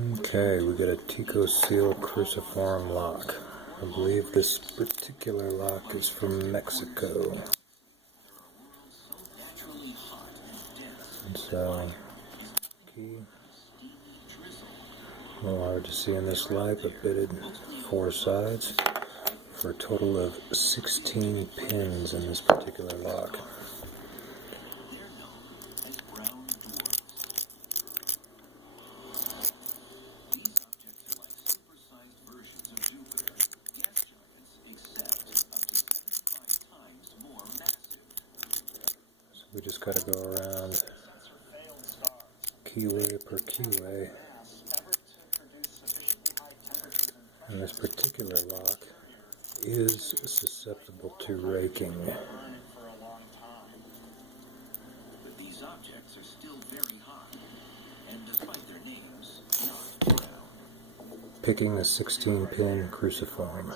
Okay, we got a Teicocil cruciform lock. I believe this particular lock is from Mexico. It's key. A little hard to see in this light, but bitted 4 sides for a total of 16 pins in this particular lock. We just got to go around keyway per keyway. And this particular lock is susceptible to raking. But these objects are still very hot, and despite their names, not brown. Picking a 16-pin cruciform.